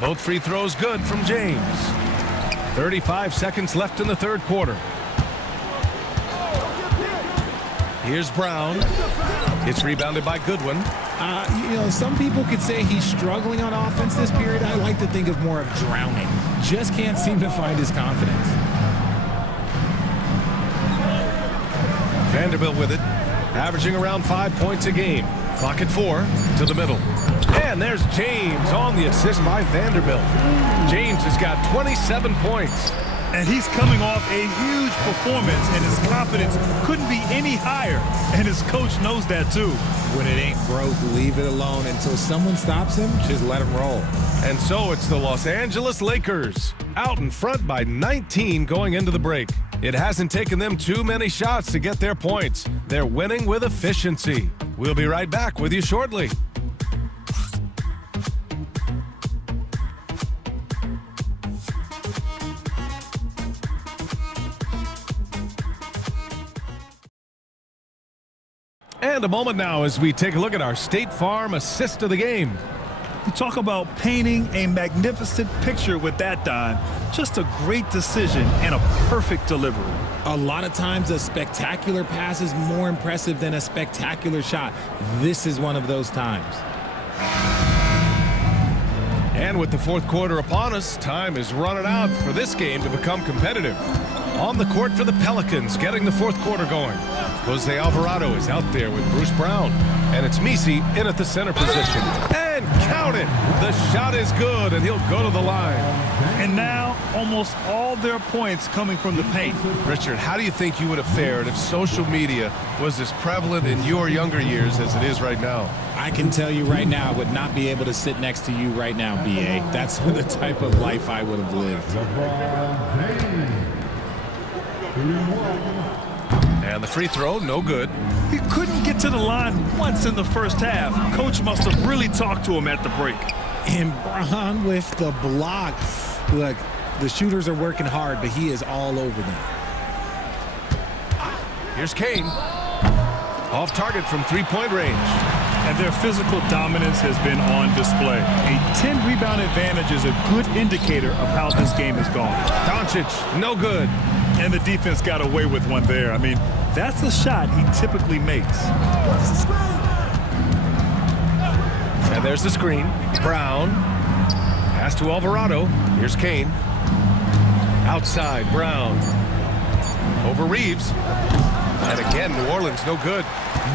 Both free throws good from James. 35 seconds left in the third quarter. Here's Brown. It's rebounded by Goodwin. You know, some people could say he's struggling on offense this period. I like to think of more of drowning. Just can't seem to find his confidence. Vanderbilt with it, averaging around 5 points a game. Clock at 4 to the middle. And there's James on the assist by Vanderbilt. James has got 27 points. And he's coming off a huge performance, and his confidence couldn't be any higher. And his coach knows that too. When it ain't broke, leave it alone until someone stops him. Just let him roll. And so it's the Los Angeles Lakers out in front by 19 going into the break. It hasn't taken them too many shots to get their points. They're winning with efficiency. We'll be right back with you shortly. And a moment now as we take a look at our State Farm assist of the game. You talk about painting a magnificent picture with that dime. Just a great decision and a perfect delivery. A lot of times a spectacular pass is more impressive than a spectacular shot. This is one of those times. And with the fourth quarter upon us, time is running out for this game to become competitive. On the court for the Pelicans, getting the fourth quarter going. Jose Alvarado is out there with Bruce Brown. And it's Misi in at the center position. And count it! The shot is good, and he'll go to the line. And now, almost all their points coming from the paint. Richard, how do you think you would have fared if social media was as prevalent in your younger years as it is right now? I can tell you right now, I would not be able to sit next to you right now, BA. That's the type of life I would have lived. LeBron James. 3-1. And the free throw, no good. He couldn't get to the line once in the first half. Coach must have really talked to him at the break. And Braun with the block. Look, the shooters are working hard, but he is all over them. Here's Kane. Off target from three-point range. And their physical dominance has been on display. A 10-rebound advantage is a good indicator of how this game has gone. Doncic, no good. And the defense got away with one there. I mean, that's a shot he typically makes. And there's the screen. Brown. Pass to Alvarado. Here's Kane. Outside, Brown. Over Reeves. And again, New Orleans, no good.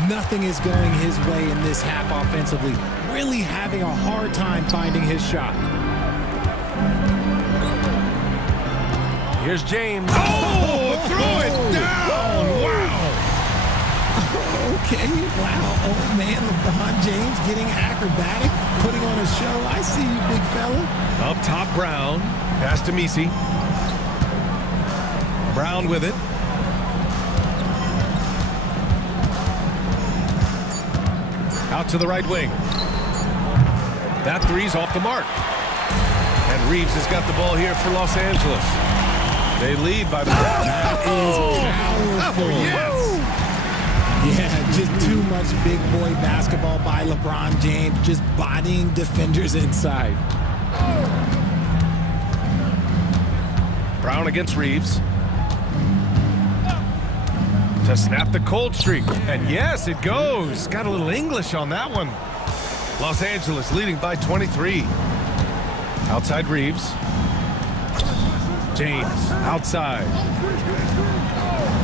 Nothing is going his way in this half offensively. Really having a hard time finding his shot. Here's James. Oh, throw it down. Wow. Okay, wow. Oh, man, LeBron James getting acrobatic, putting on a show. I see you, big fella. Up top, Brown. Pass to Misi. Brown with it. Out to the right wing. That three's off the mark. And Reeves has got the ball here for Los Angeles. They lead by the That is powerful. Yes. Yeah, just too much big boy basketball by LeBron James, just bodying defenders inside. Brown against Reeves. To snap the cold streak. And yes, it goes. Got a little English on that one. Los Angeles leading by 23. Outside Reeves. James outside.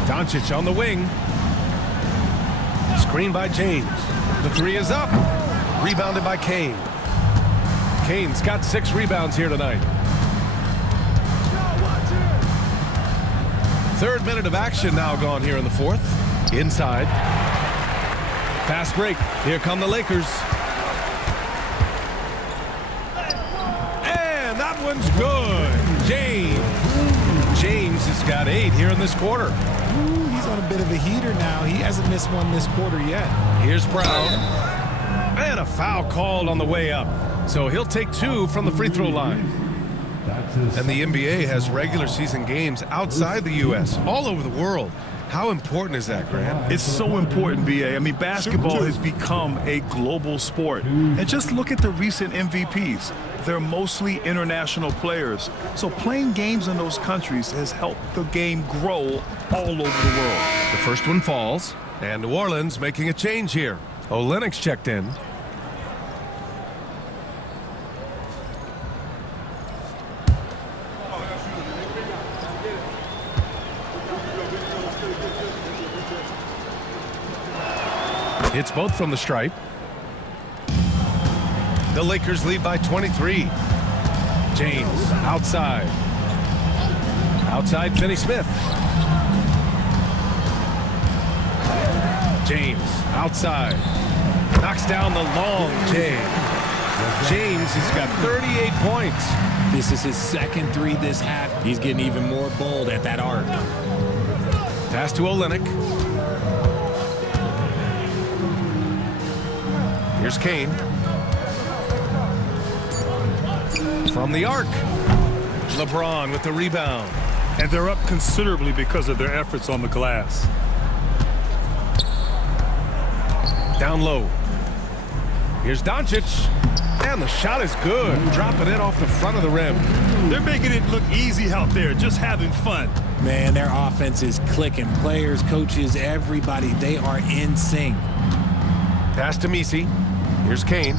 Doncic on the wing. Screen by James. The three is up. Rebounded by Kane. Kane's got 6 rebounds here tonight. Third minute of action now gone here in the fourth. Inside. Fast break. Here come the Lakers. And that one's good. James has got 8 here in this quarter. Ooh, he's on a bit of a heater now. He hasn't missed one this quarter yet. Here's Brown. And a foul called on the way up. So he'll take 2 from the free throw line. And the NBA has regular season games outside the U.S., all over the world. How important is that, Grant? It's so important, BA. I mean, basketball has become a global sport. And just look at the recent MVPs. They're mostly international players. So playing games in those countries has helped the game grow all over the world. The first one falls, and New Orleans making a change here. Olynyk's checked in. Hits both from the stripe. The Lakers lead by 23. James outside. Outside Finney Smith. James outside. Knocks down the long J. James has got 38 points. This is his second 3 this half. He's getting even more bold at that arc. Pass to Olynyk. Here's Kane. From the arc. LeBron with the rebound. And they're up considerably because of their efforts on the glass. Down low. Here's Doncic. And the shot is good. Dropping it off the front of the rim. They're making it look easy out there, just having fun. Man, their offense is clicking. Players, coaches, everybody, they are in sync. Pass to Misi. Here's Kane.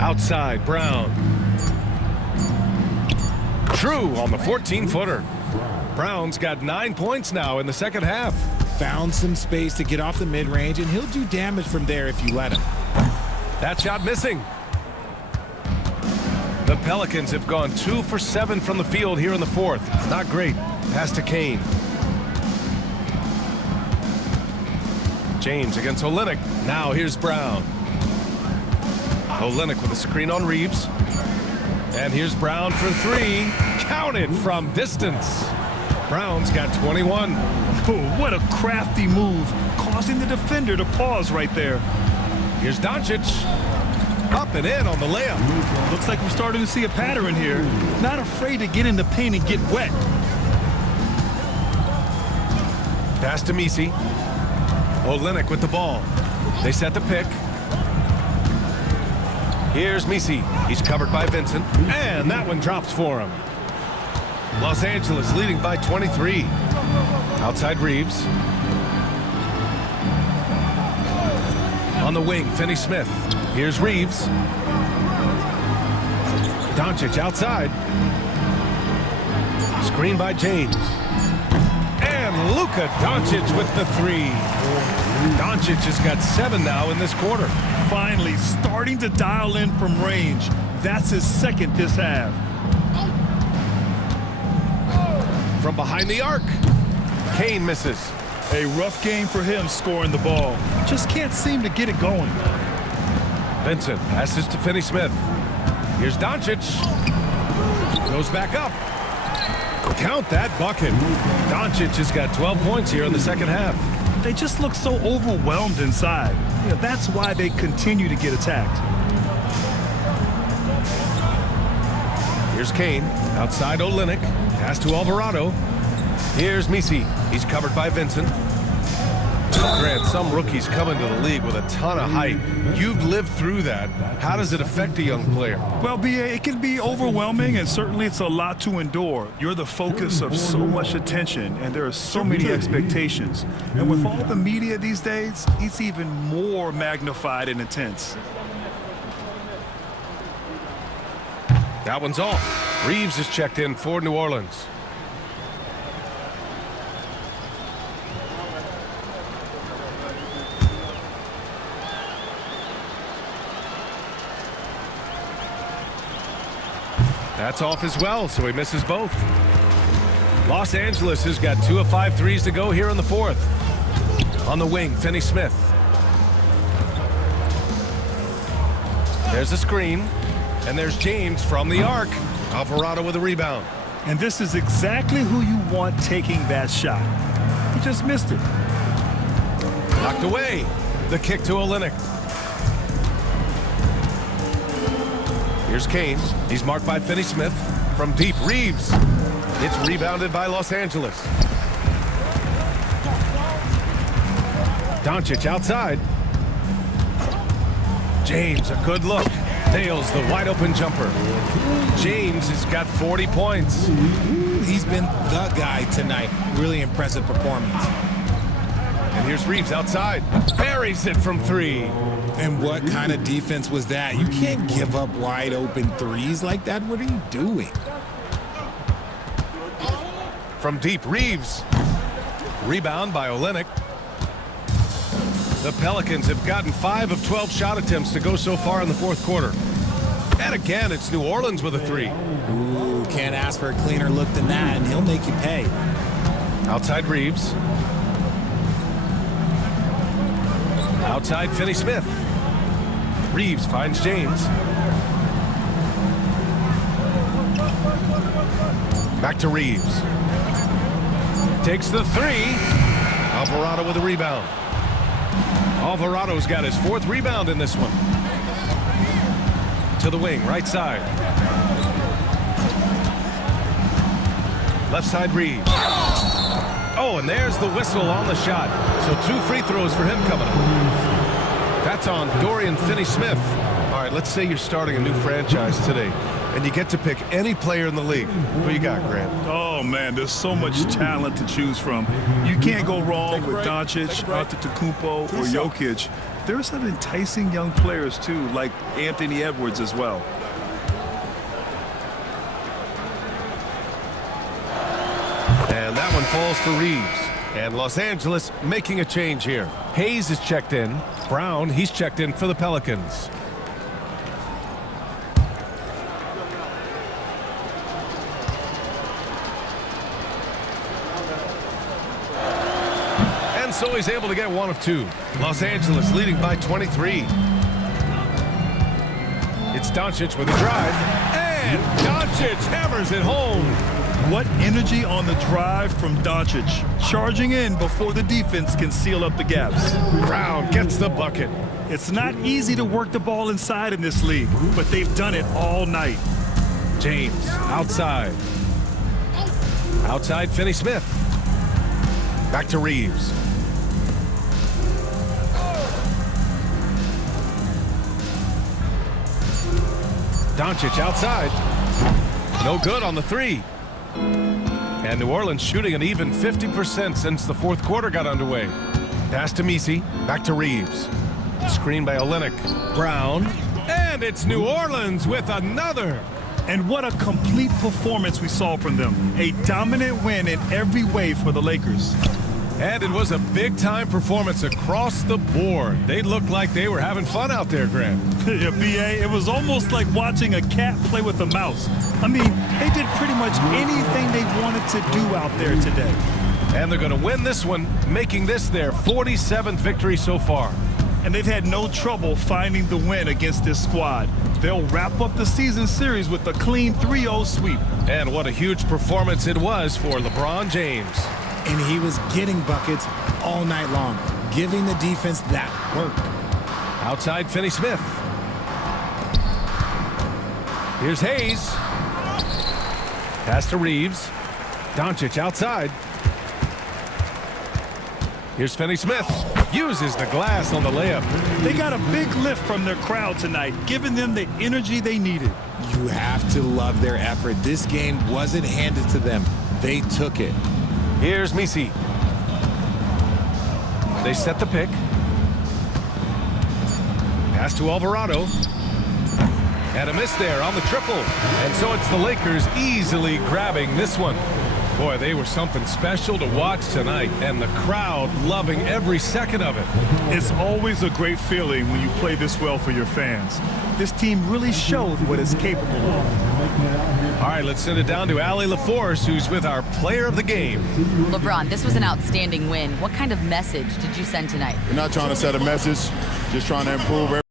Outside, Brown. True on the 14-footer. Brown's got 9 points now in the second half. Found some space to get off the mid-range, and he'll do damage from there if you let him. That shot missing. The Pelicans have gone 2 for 7 from the field here in the fourth. Not great. Pass to Kane. James against Olynyk. Now here's Brown. Olynyk with a screen on Reeves. And here's Brown for three. Counted from distance. Brown's got 21. Oh, what a crafty move, causing the defender to pause right there. Here's Doncic. Up and in on the layup. Looks like we're starting to see a pattern here. Not afraid to get in the paint and get wet. Pass to Misi. Olynyk with the ball. They set the pick. Here's Misi. He's covered by Vincent. And that one drops for him. Los Angeles leading by 23. Outside Reeves. On the wing, Finney-Smith. Here's Reeves. Doncic outside. Screen by James. And Luka Doncic with the three. Doncic has got 7 now in this quarter. Finally starting to dial in from range. That's his second this half. From behind the arc. Kane misses. A rough game for him scoring the ball. Just can't seem to get it going. Vincent passes to Finney-Smith. Here's Doncic. Goes back up. Count that bucket. Doncic has got 12 points here in the second half. They just look so overwhelmed inside. You know, that's why they continue to get attacked. Here's Kane. Outside Olynyk. Pass to Alvarado. Here's Misi. He's covered by Vincent. Grant, some rookies come into the league with a ton of height. You've lived through that. How does it affect a young player? Well, BA, it can be overwhelming, and certainly it's a lot to endure. You're the focus of so much attention, and there are so many expectations. And with all the media these days, it's even more magnified and intense. That one's off. Reeves is checked in for New Orleans. That's off as well, so he misses both. Los Angeles has got 2 of 5 threes to go here in the fourth. On the wing, Finney-Smith. There's a screen, and there's James from the arc. Alvarado with a rebound. And this is exactly who you want taking that shot. He just missed it. Knocked away. The kick to Olynyk. Here's Kane. He's marked by Finney-Smith. From deep, Reeves. It's rebounded by Los Angeles. Doncic outside. James, a good look. Nails the wide open jumper. James has got 40 points. He's been the guy tonight. Really impressive performance. And here's Reeves outside. Buries it from 3. And what kind of defense was that? You can't give up wide open threes like that. What are you doing? From deep, Reeves. Rebound by Olynyk. The Pelicans have gotten 5 of 12 shot attempts to go so far in the fourth quarter. And again, it's New Orleans with a 3. Ooh, can't ask for a cleaner look than that, and he'll make you pay. Outside Reeves. Outside Finney-Smith. Reeves finds James. Back to Reeves. Takes the 3. Alvarado with a rebound. Alvarado's got his 4th rebound in this one. To the wing, right side. Left side Reeves. Oh, and there's the whistle on the shot. So 2 free throws for him coming up. That's on Dorian Finney-Smith. All right, let's say you're starting a new franchise today, and you get to pick any player in the league. Who you got, Grant? Oh, man, there's so much talent to choose from. You can't go wrong with Doncic, Antetokounmpo, or Jokic. There are some enticing young players, too, like Anthony Edwards as well. And that one falls for Reeves. And Los Angeles making a change here. Hayes is checked in. Brown, he's checked in for the Pelicans. And so he's able to get one of two. Los Angeles leading by 23. It's Doncic with a drive. And Doncic hammers it home. What energy on the drive from Doncic, charging in before the defense can seal up the gaps. Brown gets the bucket. It's not easy to work the ball inside in this league, but they've done it all night. James outside. Outside Finney-Smith. Back to Reeves. Doncic outside. No good on the three. And New Orleans shooting an even 50% since the fourth quarter got underway. Pass to Messi. Back to Reeves. Screen by Olynyk. Brown. And it's New Orleans with another. And what a complete performance we saw from them. A dominant win in every way for the Lakers. And it was a big-time performance across the board. They looked like they were having fun out there, Grant. Yeah, B.A., it was almost like watching a cat play with a mouse. I mean, they did pretty much anything they wanted to do out there today. And they're going to win this one, making this their 47th victory so far. And they've had no trouble finding the win against this squad. They'll wrap up the season series with a clean 3-0 sweep. And what a huge performance it was for LeBron James. And he was getting buckets all night long, giving the defense that work. Outside Finney-Smith. Here's Hayes. Pass to Reeves. Doncic outside. Here's Finney-Smith. Uses the glass on the layup. They got a big lift from their crowd tonight, giving them the energy they needed. You have to love their effort. This game wasn't handed to them. They took it. Here's Messi. They set the pick. Pass to Alvarado. And a miss there on the triple. And so it's the Lakers easily grabbing this one. Boy, they were something special to watch tonight, and the crowd loving every second of it. It's always a great feeling when you play this well for your fans. This team really showed what it's capable of. All right, let's send it down to Allie LaForce, who's with our player of the game. LeBron, this was an outstanding win. What kind of message did you send tonight? We're not trying to set a message, just trying to improve